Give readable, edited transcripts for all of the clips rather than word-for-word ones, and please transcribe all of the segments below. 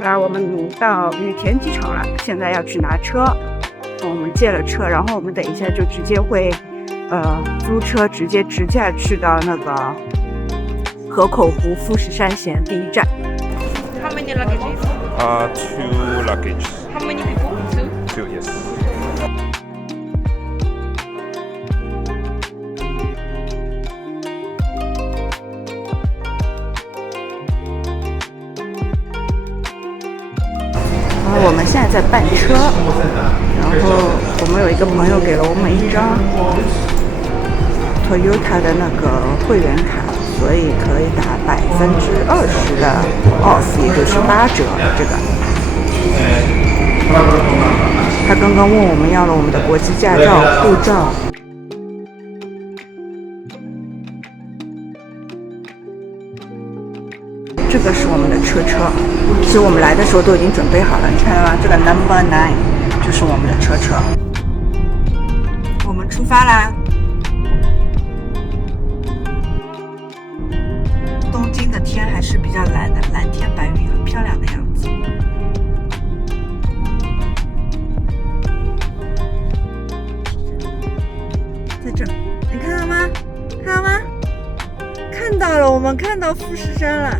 来，我们到羽田机场了，现在要去拿车。我们借了车，然后我们等一下就直接会，租车直驾去到那个河口湖富士山线第一站。How many luggages? 2 luggage. How many people? 2, yes. 我们现在在办车，然后我们有一个朋友给了我们一张 Toyota 的那个会员卡，所以可以打20%的 off， 也就是8折。这个，他刚刚问我们要了我们的国际驾照、护照。这个是我们的车，其实我们来的时候都已经准备好了，你看到吗？这个 number 9就是我们的车。我们出发啦！东京的天还是比较蓝的，蓝天白云，很漂亮的样子。在这儿，你看到吗？看到吗？看到了，我们看到富士山了。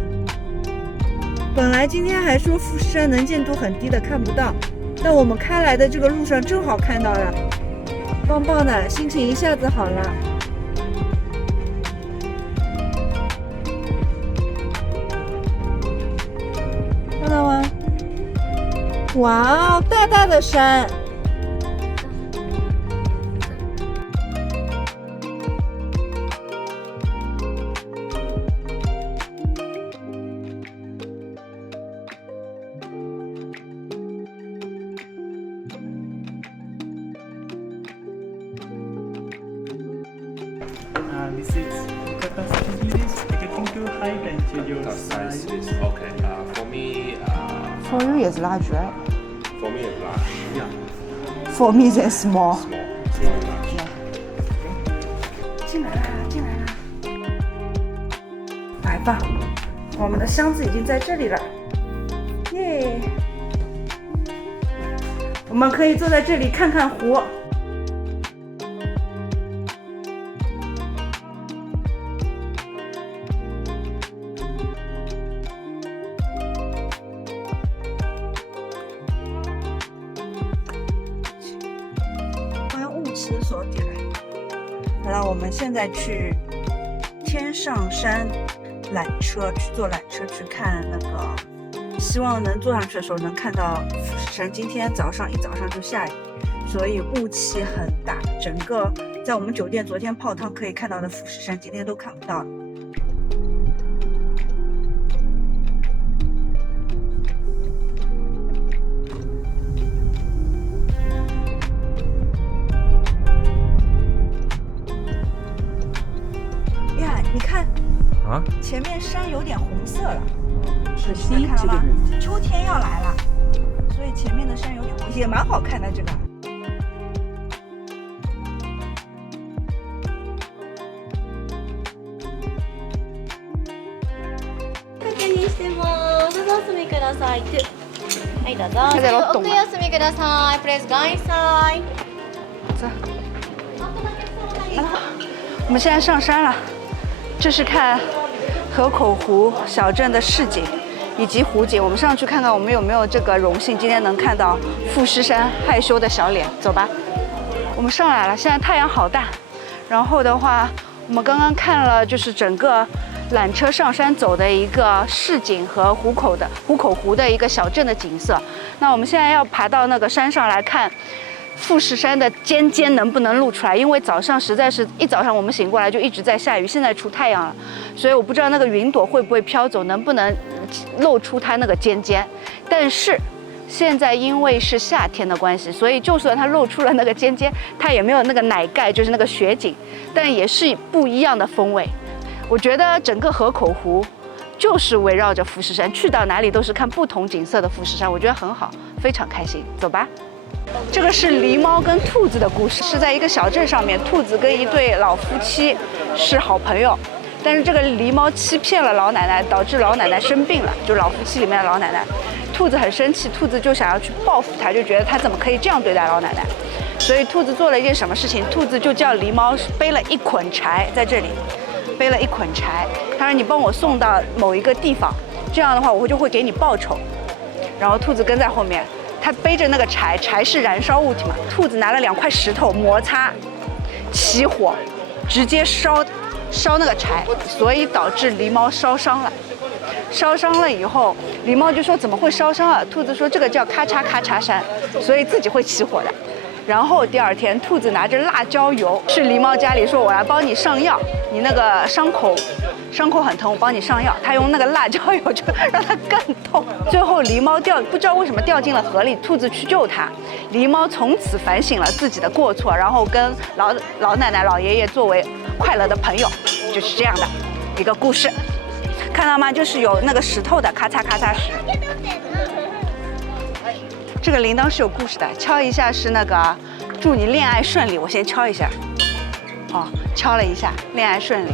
本来今天还说富士山能见度很低的看不到，但我们开来的这个路上正好看到了，棒棒的，心情一下子好了。看到吗？哇哦，大大的山。This is Okata Cityです。Getting to height and to your size. Okay. For me, For you is large, right? for me, it's large. Yeah. For me is small. Small. Small, large. 进来啦，进来啦！来吧，我们的箱子已经在这里了，耶！我们可以坐在这里看看湖。我要雾气所点。好了，我们现在去天上山缆车，去坐缆车去看那个，希望能坐上去的时候能看到富士山。今天一早上就下雨，所以雾气很大，整个在我们酒店昨天泡汤可以看到的富士山，今天都看不到了。呀，你看，前面山有点红色了，你看到吗？秋天要来了，所以前面的山有点红，也蛮好看的这个。確認してます。どうぞお進みください。はい、どうぞ。这个懂吗奥休みください。プレスガイサイ。我们现在上山了，这是看河口湖小镇的市景以及湖景。我们上去看看我们有没有这个荣幸，今天能看到富士山害羞的小脸。走吧，我们上来了，现在太阳好大。然后的话，我们刚刚看了就是整个缆车上山走的一个市景和湖口湖的一个小镇的景色。那我们现在要爬到那个山上来看富士山的尖尖能不能露出来，因为早上实在是一早上我们醒过来就一直在下雨，现在出太阳了，所以我不知道那个云朵会不会飘走，能不能露出它那个尖尖。但是现在因为是夏天的关系，所以就算它露出了那个尖尖，它也没有那个奶盖，就是那个雪景，但也是不一样的风味。我觉得整个河口湖就是围绕着富士山，去到哪里都是看不同景色的富士山，我觉得很好，非常开心。走吧。这个是狸猫跟兔子的故事，是在一个小镇上面，兔子跟一对老夫妻是好朋友，但是这个狸猫欺骗了老奶奶，导致老奶奶生病了，就老夫妻里面的老奶奶。兔子很生气，兔子就想要去报复它，就觉得它怎么可以这样对待老奶奶。所以兔子做了一件什么事情？兔子就叫狸猫背了一捆柴，在这里背了一捆柴，他说你帮我送到某一个地方，这样的话我就会给你报酬。然后兔子跟在后面，他背着那个柴，柴是燃烧物体嘛，兔子拿了2块石头摩擦，起火，直接烧那个柴，所以导致狸猫烧伤了。烧伤了以后，狸猫就说怎么会烧伤啊？兔子说这个叫咔嚓咔嚓山，所以自己会起火的。然后第2天，兔子拿着辣椒油去狸猫家里说：“我来帮你上药，你那个伤口很疼，我帮你上药。”他用那个辣椒油就让它更痛。最后狸猫不知道为什么掉进了河里，兔子去救它。狸猫从此反省了自己的过错，然后跟老奶奶、老爷爷作为快乐的朋友，就是这样的一个故事。看到吗？就是有那个石头的咔嚓咔嚓石。这个铃铛是有故事的，敲一下是那个祝你恋爱顺利，我先敲一下，敲了一下，恋爱顺利。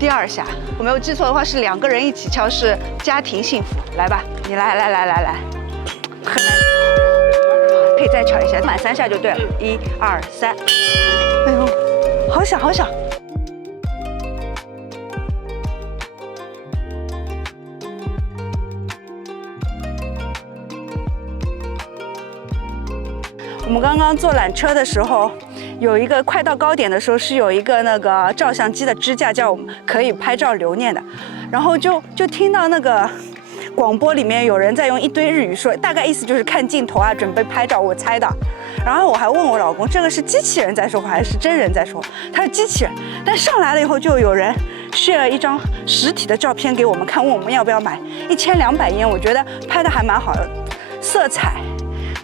第2下，我没有记错的话是2个人一起敲，是家庭幸福。来吧，你来，很难，可以再敲一下，满3下就对了。1、2、3，哎呦，好响好响。我们刚刚坐缆车的时候，有一个快到高点的时候，是有一个那个照相机的支架，叫我们可以拍照留念的。然后就听到那个广播里面有人在用一堆日语说，大概意思就是看镜头啊，准备拍照，我猜的。然后我还问我老公，这个是机器人在说话还是真人在说话？他是机器人。但上来了以后，就有人share了一张实体的照片给我们看，问我们要不要买，1200yen，我觉得拍的还蛮好的，色彩、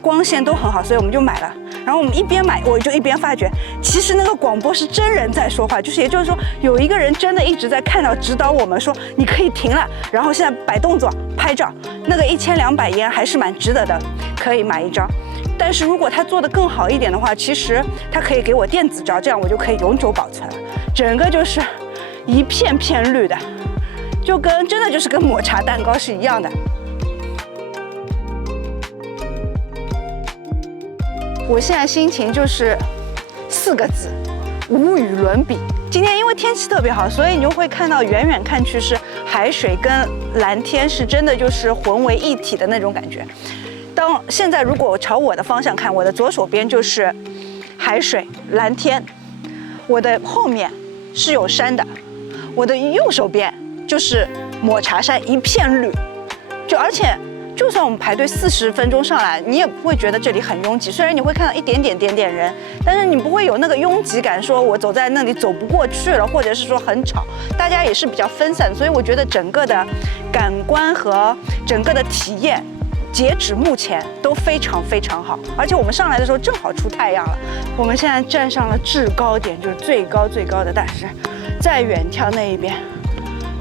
光线都很好，所以我们就买了。然后我们一边买，我就一边发觉，其实那个广播是真人在说话，也就是说，有一个人真的一直在看到指导我们说，你可以停了，然后现在摆动作拍照。那个1200yen还是蛮值得的，可以买一张。但是如果他做得更好一点的话，其实他可以给我电子照，这样我就可以永久保存了。整个就是一片片绿的，就真的就是跟抹茶蛋糕是一样的。我现在心情就是4个字，无与伦比。今天因为天气特别好，所以你就会看到远远看去是海水跟蓝天，是真的就是混为一体的那种感觉。现在如果我朝我的方向看，我的左手边就是海水蓝天，我的后面是有山的，我的右手边就是抹茶山，一片绿，而且就算我们排队40分钟上来，你也不会觉得这里很拥挤。虽然你会看到一点点人，但是你不会有那个拥挤感，说我走在那里走不过去了，或者是说很吵。大家也是比较分散，所以我觉得整个的感官和整个的体验，截止目前都非常非常好。而且我们上来的时候正好出太阳了。我们现在站上了制高点，就是最高的大石，再远眺那一边。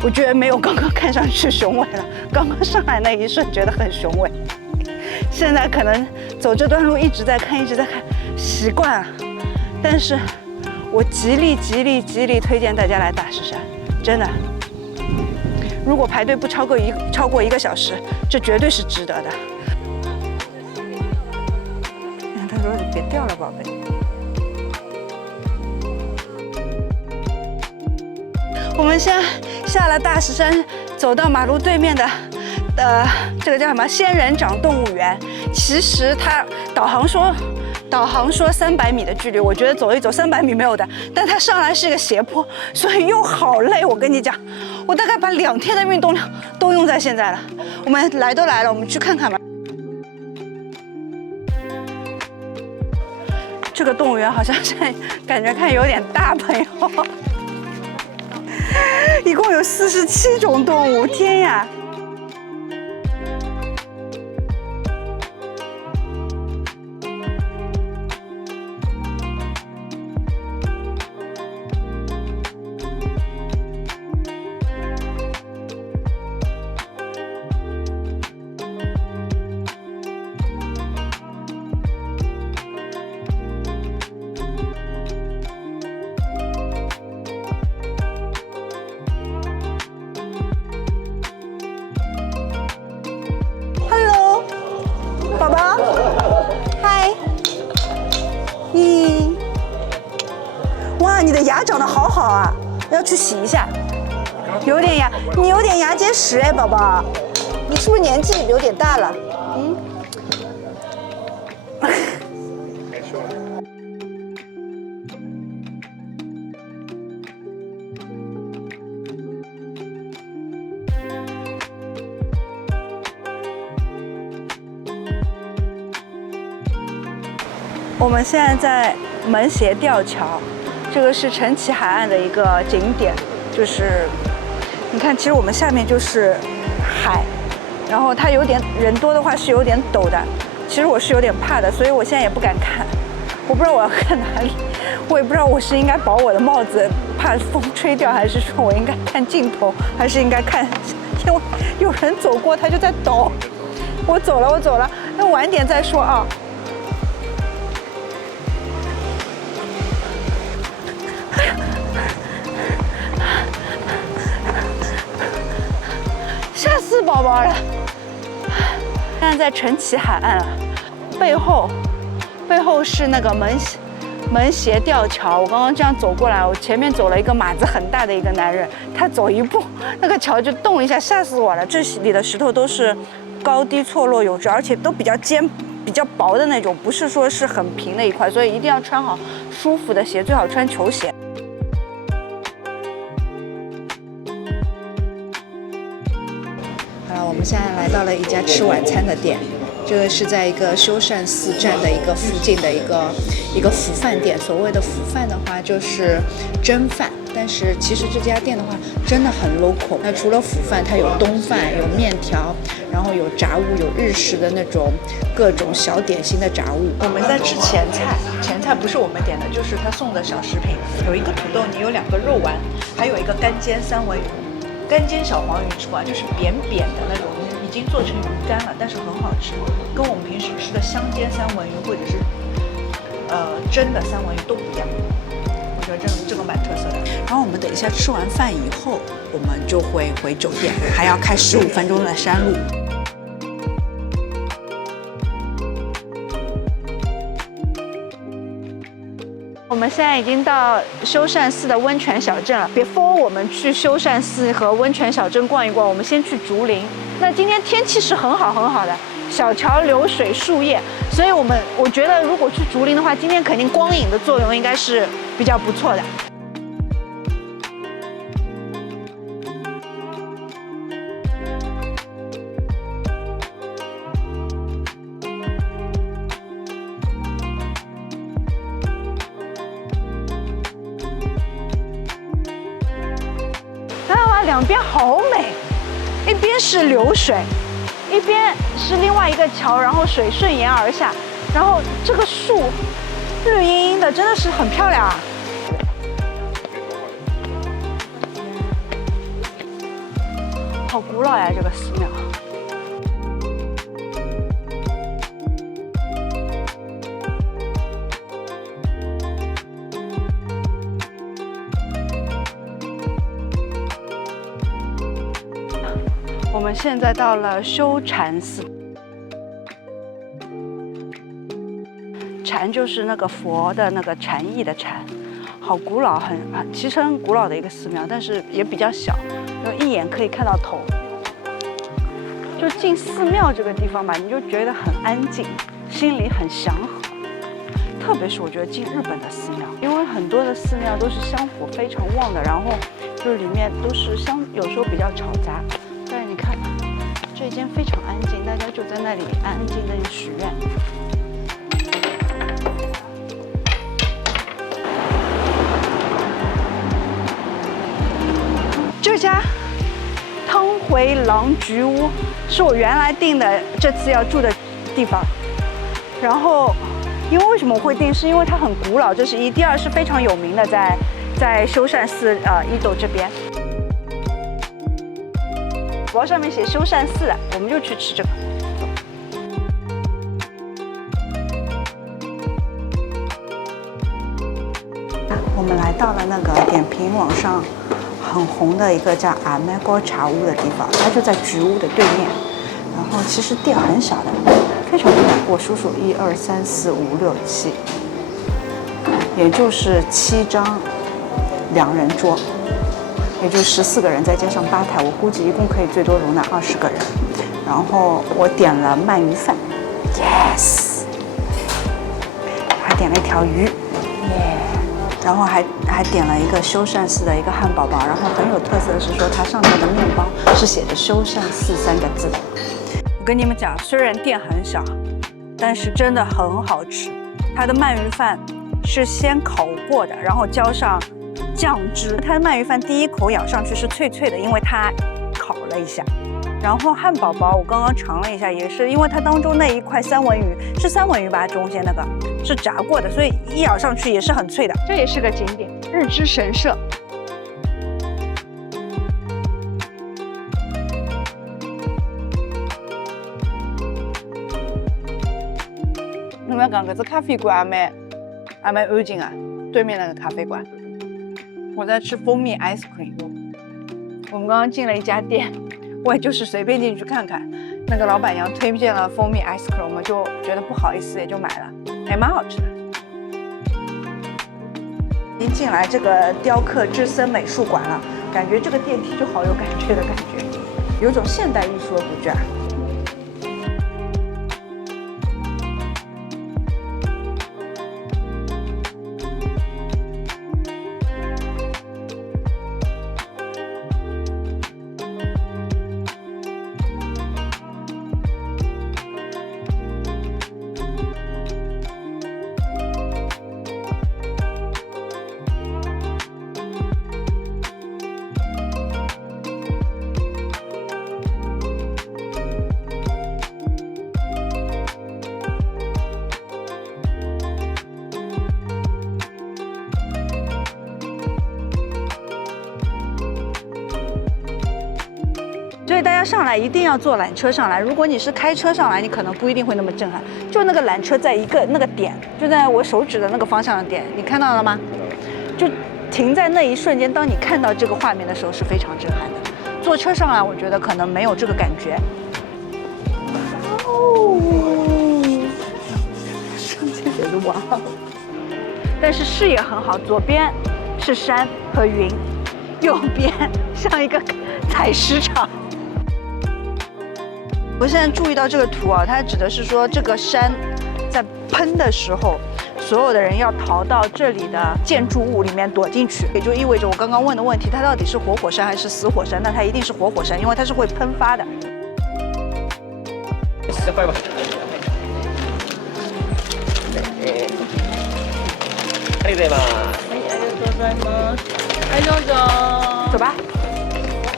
我觉得没有刚刚看上去雄伟了，刚刚上来那一瞬觉得很雄伟，现在可能走这段路一直在看，习惯了。但是我极力推荐大家来大石山，真的。如果排队不超过1个小时，这绝对是值得的。他说：“你别掉了，宝贝。”我们现在下了大石山，走到马路对面的，这个叫什么仙人掌动物园。其实它导航说300米的距离，我觉得走一走300米没有的，但它上来是一个斜坡，所以又好累。我跟你讲，我大概把2天的运动量都用在现在了。我们来都来了，我们去看看吧。这个动物园好像现在感觉看有点大，朋友。一共有47种动物，天呀！你的牙长得好好啊，要去洗一下。有点牙，你有点牙结石哎，宝宝，你是不是年纪有点大了？嗯。我们现在在门斜吊桥，这个是陈崎海岸的一个景点，就是你看，其实我们下面就是海，然后它有点人多的话是有点陡的，其实我是有点怕的，所以我现在也不敢看，我不知道我要看哪里，我也不知道我是应该保我的帽子怕风吹掉，还是说我应该看镜头，还是应该看，因为有人走过他就在抖。我走了，那晚点再说啊。吓死宝宝了！现在在陈崎海岸了，背后是那个门斜吊桥。我刚刚这样走过来，我前面走了一个码子很大的一个男人，他走一步，那个桥就动一下，吓死我了。这里的石头都是高低错落有致，而且都比较尖、比较薄的那种，不是说是很平的一块，所以一定要穿好舒服的鞋，最好穿球鞋。我们现在来到了一家吃晚餐的店，这个是在一个修善寺站的一个附近的一个福饭店。所谓的福饭的话，就是蒸饭，但是其实这家店的话真的很 local。那除了福饭，它有冬饭，有面条，然后有炸物，有日式的那种各种小点心的炸物。我们在吃前菜，前菜不是我们点的，就是他送的小食品，有一个土豆泥，有2个肉丸，还有一个干煎三文鱼。干煎小黄鱼吃过，就是扁扁的那种，已经做成鱼干了，但是很好吃，跟我们平时吃的香煎三文鱼或者是蒸的三文鱼都不一样。我觉得这个蛮特色的。然后我们等一下吃完饭以后，我们就会回酒店，还要开15分钟的山路。我们现在已经到修善寺的温泉小镇了。Before 我们去修善寺和温泉小镇逛一逛，我们先去竹林。那今天天气是很好的，小桥流水树叶，所以我觉得如果去竹林的话，今天肯定光影的作用应该是比较不错的。两边好美，一边是流水，一边是另外一个桥，然后水顺延而下，然后这个树绿茵茵的，真的是很漂亮啊！好古老呀，这个寺庙。我们现在到了修禅寺，禅就是那个佛的那个禅意的禅，好古老，其实很古老的一个寺庙，但是也比较小，就一眼可以看到头。就进寺庙这个地方吧，你就觉得很安静，心里很祥和。特别是我觉得进日本的寺庙，因为很多的寺庙都是香火非常旺的，然后就是里面都是有时候比较吵杂。但是你看，这间非常安静，大家就在那里安安静静的许愿。这家汤回廊菊屋是我原来订的，这次要住的地方。然后，因为什么我会订，是因为它很古老，这是一；第二是非常有名的，在修善寺伊豆这边。包上面写修善寺的，我们就去吃这个。我们来到了那个点评网上很红的一个叫阿麦锅茶屋的地方，它就在菊屋的对面。然后其实店很小的，非常小，我数数1、2、3、4、5、6、7，也就是7张2人桌，也就14个人，再加上吧台，我估计一共可以最多容纳20个人。然后我点了鳗鱼饭 ，yes， 还点了一条鱼，耶。然后还点了一个修善寺的一个汉堡包，然后很有特色的是说它上面的面包是写着修善寺3个字。我跟你们讲，虽然店很小，但是真的很好吃。它的鳗鱼饭是先烤过的，然后浇上酱汁。它的鳗鱼饭第一口咬上去是脆脆的，因为它烤了一下。然后汉堡包我刚刚尝了一下，也是因为它当中那一块三文鱼是三文鱼吧，中间那个是炸过的，所以一咬上去也是很脆的。这也是个景点，日之神社。你们讲，这只咖啡馆还蛮安静啊，对面那个咖啡馆。我在吃蜂蜜 ice cream。我们刚刚进了一家店，我也就是随便进去看看，那个老板娘推荐了蜂蜜 ice cream， 我们就觉得不好意思，也就买了，还蛮好吃的。已经进来这个雕刻智森美术馆了，感觉这个电梯就好有感觉的感觉，有种现代艺术的感觉啊。所以大家上来一定要坐缆车上来。如果你是开车上来，你可能不一定会那么震撼。就那个缆车在一个那个点，就在我手指的那个方向的点，你看到了吗？就停在那一瞬间，当你看到这个画面的时候是非常震撼的。坐车上来，我觉得可能没有这个感觉。哦，上面写着哇，但是视野很好，左边是山和云，右边像一个采石场。我现在注意到这个图啊，它指的是说这个山在喷的时候，所有的人要逃到这里的建筑物里面躲进去，也就意味着我刚刚问的问题，它到底是活火山还是死火山？那它一定是活火山，因为它是会喷发的。走吧。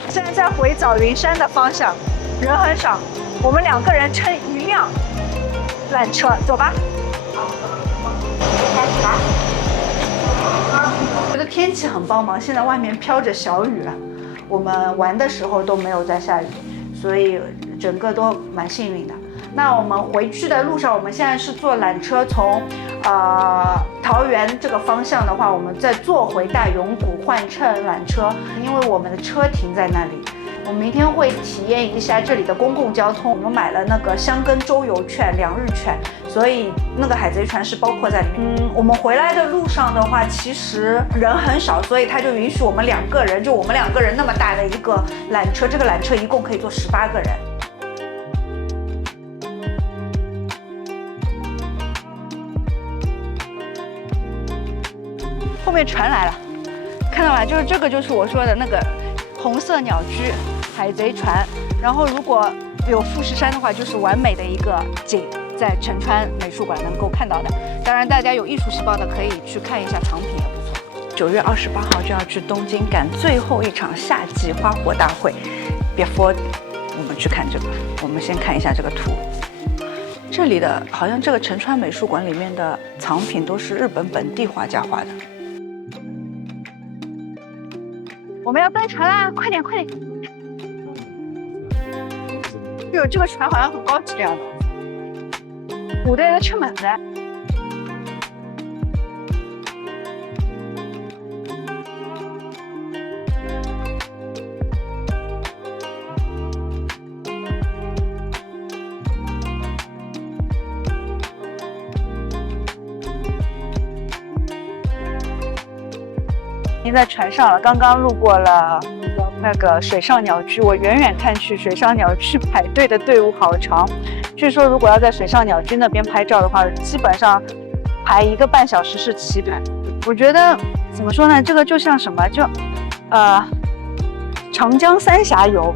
现在在回早云山的方向，人很少，我们2个人乘一辆缆车，走吧。觉得天气很帮忙，现在外面飘着小雨了。我们玩的时候都没有在下雨，所以整个都蛮幸运的。那我们回去的路上，我们现在是坐缆车从桃园这个方向的话，我们再坐回大永谷换乘缆车，因为我们的车停在那里。我们明天会体验一下这里的公共交通。我们买了那个箱根周游券2日券，所以那个海贼船是包括在里面。我们回来的路上的话，其实人很少，所以他就允许我们2个人，就我们2个人那么大的一个缆车，这个缆车一共可以坐18个人。后面船来了，看到了，就是这个，就是我说的那个红色鸟居海贼船。然后如果有富士山的话，就是完美的一个景，在城川美术馆能够看到的。当然，大家有艺术细胞的可以去看一下藏品，也不错。9月28号就要去东京赶最后一场夏季花火大会 ，before 我们去看这个。我们先看一下这个图。这里的好像这个城川美术馆里面的藏品都是日本本地画家画的。我们要登船啦！快点，快点！哟，这个船好像很高级的样子。古代的出门的。经在船上了。刚刚路过了那个水上鸟居，我远远看去，水上鸟居排队的队伍好长。据说如果要在水上鸟居那边拍照的话，基本上排1个半小时是起排。我觉得怎么说呢？这个就像什么？长江三峡游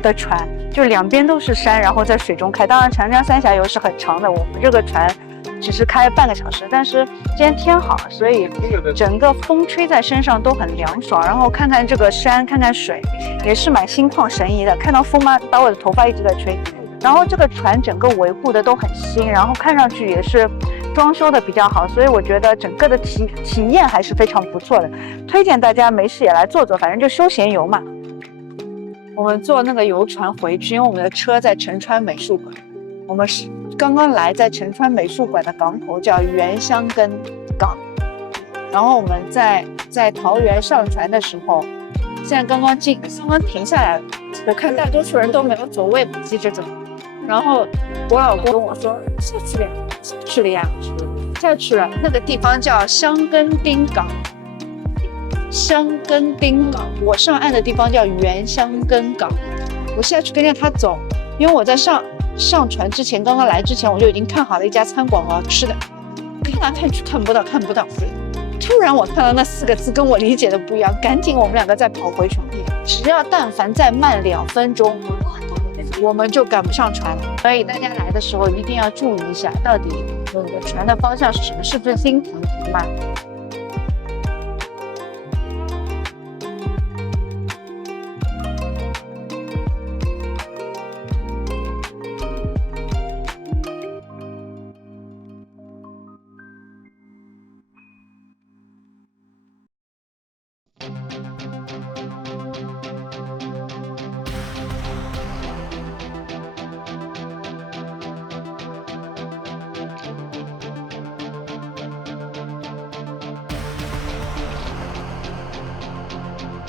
的船，就两边都是山，然后在水中开。当然，长江三峡游是很长的，我们这个船只是开半个小时。但是今天天好，所以整个风吹在身上都很凉爽。然后看看这个山，看看水，也是蛮心旷神怡的。看到风吗？把我的头发一直在吹。然后这个船整个维护的都很新，然后看上去也是装修的比较好，所以我觉得整个的体验还是非常不错的，推荐大家没事也来坐坐，反正就休闲游嘛。我们坐那个游船回去，因为我们的车在城川美术馆，我们是刚刚来，在城川美术馆的港口叫原香根港，然后我们在桃园上船的时候，现在刚刚停下来了，我看大多数人都没有走，我也不急着走。然后我老公跟我说下去了呀，下去了。那个地方叫香根町港，香根町港。我上岸的地方叫原香根港。我下去跟着他走，因为我在上船之前，刚刚来之前我就已经看好了一家餐馆我要吃的，看来看去看不到。突然我看到那4个字跟我理解的不一样，赶紧我们2个再跑回船。只要但凡再慢2分钟，我们就赶不上船了。所以大家来的时候一定要注意一下，到底我们的船的方向是什么，是不是新藤停慢？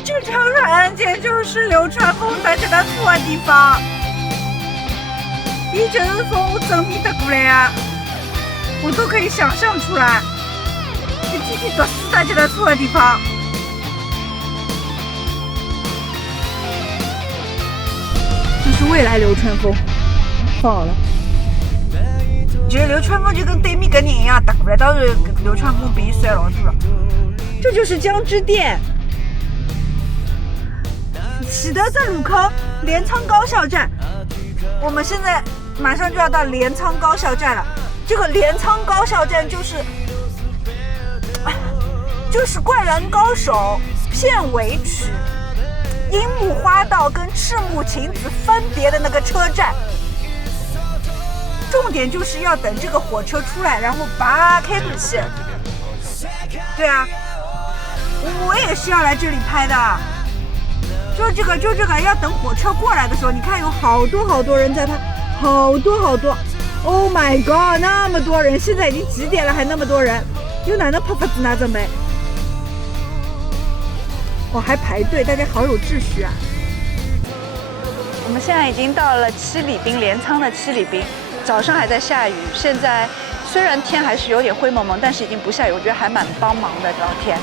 这条船简就是流川枫在这个住的地方，一阵风正面的过来啊，我都可以想象出来，你继续躲死在这个住的地方。这是未来流川枫，好了。其实流川枫就跟对面个人一样打过来，当然流川枫比甩老多了。这就是江之电。启德站入口镰仓高校站，我们现在马上就要到镰仓高校站了。这个镰仓高校站就是《灌篮高手》片尾曲樱木花道跟赤木晴子分别的那个车站。重点就是要等这个火车出来，然后拔开不起。对啊，我也是要来这里拍的。就这个要等火车过来的时候，你看有好多人在拍，好多 ，Oh my god， 那么多人，现在已经几点了还那么多人，有哪能拍法子拿着没？哦，还排队，大家好有秩序啊！我们现在已经到了七里滨，镰仓的七里滨，早上还在下雨，现在虽然天还是有点灰蒙蒙，但是已经不下雨，我觉得还蛮帮忙的老天。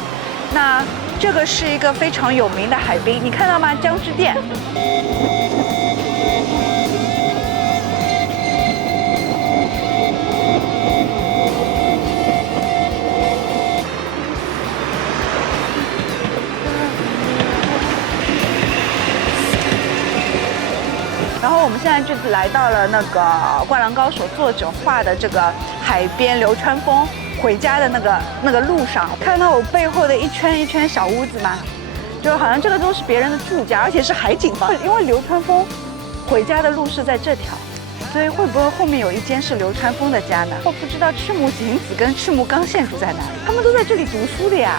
那这个是一个非常有名的海滨，你看到吗？江之电。然后我们现在就来到了那个《灌篮高手》作者画的这个海边，流川枫回家的那个路上，看到我背后的一圈一圈小屋子吗？就好像这个都是别人的住家，而且是海景房。因为流川枫回家的路是在这条，所以会不会后面有一间是流川枫的家呢？我不知道赤木晴子跟赤木刚宪住在哪里，他们都在这里读书的呀。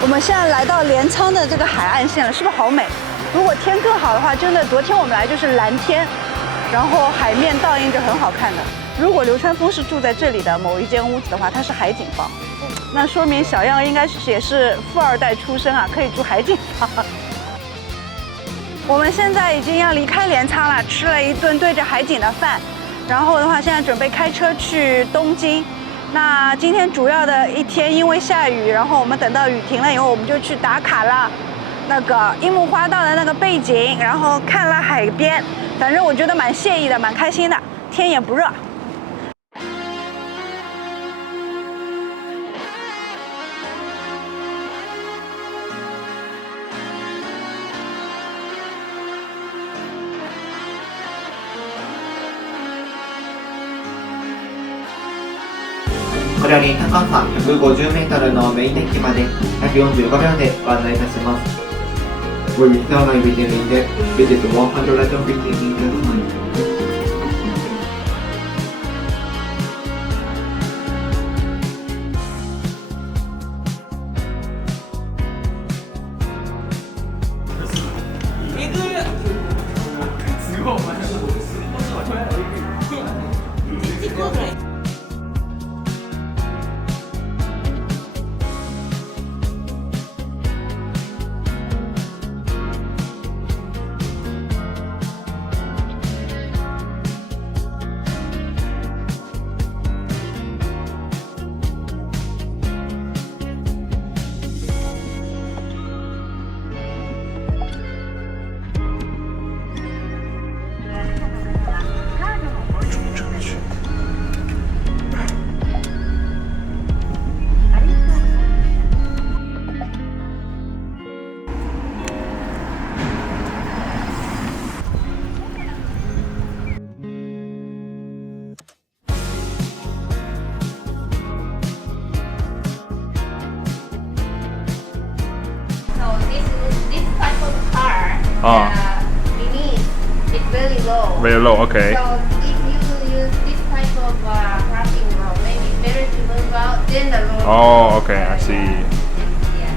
我们现在来到镰仓的这个海岸线了，是不是好美？如果天更好的话，真的昨天我们来就是蓝天，然后海面倒映着很好看的。如果流川枫是住在这里的某一间屋子的话，它是海景房，那说明小样应该也是富二代出身啊，可以住海景房。我们现在已经要离开镰仓了，吃了一顿对着海景的饭，然后的话现在准备开车去东京，那今天主要的一天因为下雨，然后我们等到雨停了以后，我们就去打卡了那个樱木花道的那个背景，然后看了海边，反正我觉得蛮惬意的，蛮开心的，天也不热。これより高さ150メートルのメインデッキまで約45秒でご案内いたします。We're returning within the visit 150 meters. This type of car, limit is very low. Very low, okay. So if you use this type of parking road, maybe better to move out than the road. Oh, okay, I see. Yeah.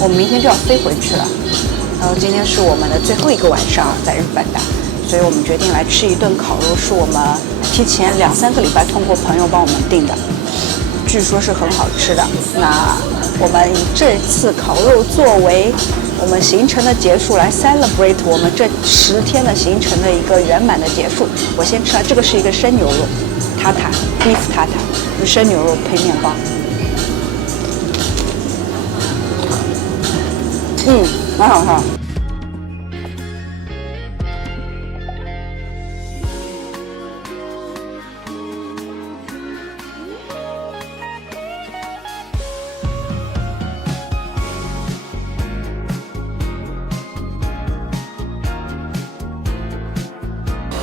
我们明天就要飞回去了，然后今天是我们的最后一个晚上在日本的，所以我们决定来吃一顿烤肉，是我们提前2-3个礼拜通过朋友帮我们订的，据说是很好吃的。那我们以这次烤肉作为我们行程的结束，来 celebrate 我们这10天的行程的一个圆满的结束。我先吃了，这个是一个生牛肉，塔塔 beef 塔塔，是生牛肉配面包。蛮好看。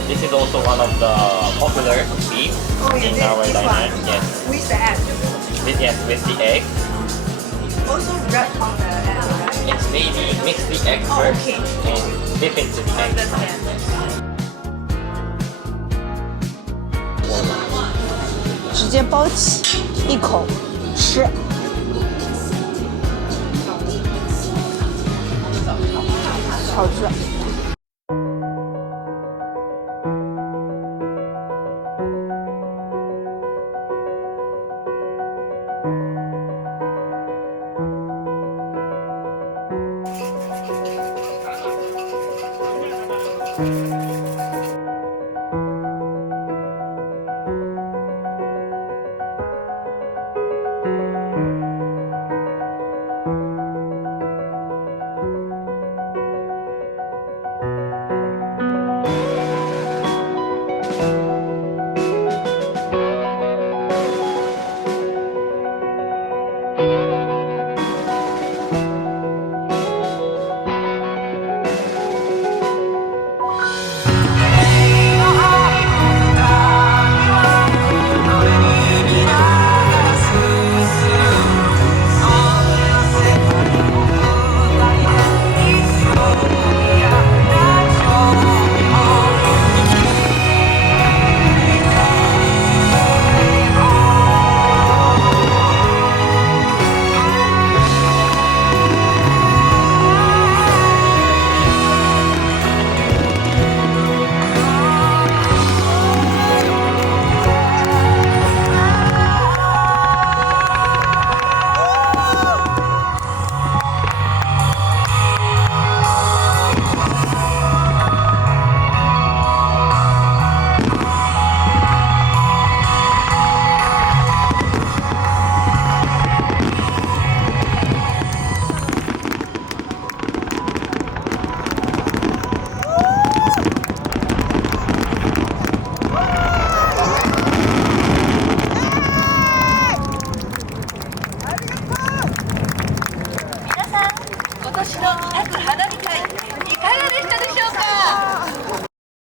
This is also one of the popular beef in our diner. Yes. With the egg. Yes, with the egg. Also wrap on the egg, right? It's maybe mix the egg first okay. and dip into the egg. Understand. 直接包起，一口吃。好吃。年の各花火会いかがでしたで